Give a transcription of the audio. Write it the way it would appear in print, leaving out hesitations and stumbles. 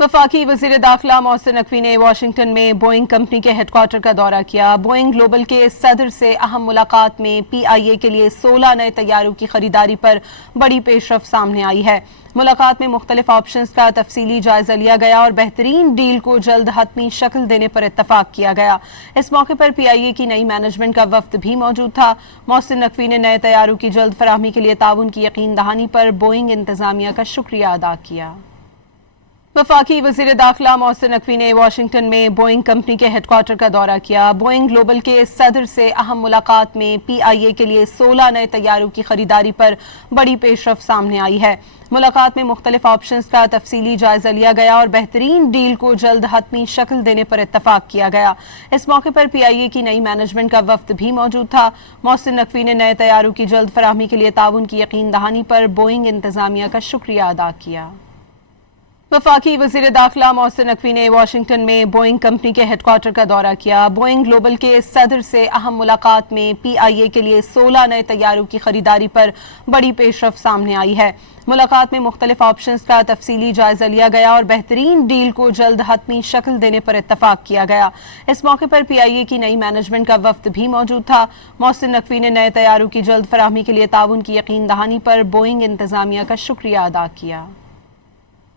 वफाकी वज़ीर दाखिला मोहसिन नकवी ने वाशिंगटन में बोइंग कंपनी के हेडक्वार्टर का दौरा किया। बोइंग ग्लोबल के सदर से अहम मुलाकात में PIA के लिए 16 नए तैयारों की खरीदारी पर बड़ी पेशरफ सामने आई है। मुलाकात में मुख्तलिफ ऑप्शंस का तफसीली जायजा लिया गया और बेहतरीन डील को जल्द हतमी शक्ल देने पर इत्तफाक किया गया। इस मौके पर PIA की नई मैनेजमेंट का वफ्द भी मौजूद था। मोहसिन नकवी ने नए तैयारों की जल्द फराहमी के लिए ताउन की यकीन दहानी पर बोइंग इंतजामिया का शुक्रिया अदा किया। वफाकी वज़ीर दाखिला मोहसिन नकवी ने वाशिंगटन में बोइंग कंपनी के हेडक्वार्टर का दौरा किया। बोइंग ग्लोबल के सदर से अहम मुलाकात में PIA के लिए 16 नए तैयारों की खरीदारी पर बड़ी पेशरफ सामने आई है। मुलाकात में मुख्तलिफ ऑप्शंस का तफसीली जायजा लिया गया और बेहतरीन डील को जल्द हतमी शक्ल देने पर इत्तफाक किया गया। इस मौके पर PIA की नई मैनेजमेंट का वफ्द भी मौजूद था। मोहसिन नकवी ने नए तैयारों की जल्द फराहमी के लिए ताउन की यकीन दहानी पर बोइंग इंतजामिया का शुक्रिया अदा किया। वफाकी वज़ीर दाखिला मोहसिन नकवी ने वाशिंगटन में बोइंग कंपनी के हेडक्वार्टर का दौरा किया। बोइंग ग्लोबल के सदर से अहम मुलाकात में PIA के लिए 16 नए तैयारों की खरीदारी पर बड़ी पेशरफ सामने आई है। मुलाकात में मुख्तलिफ ऑप्शंस का तफसीली जायजा लिया गया और बेहतरीन डील को जल्द हतमी शक्ल देने पर इत्तफाक किया गया। इस मौके पर PIA की नई मैनेजमेंट का वफ्द भी मौजूद था। मोहसिन नकवी ने नए तैयारों की जल्द फराहमी के लिए ताउन की यकीन दहानी पर बोइंग इंतजामिया का शुक्रिया अदा किया।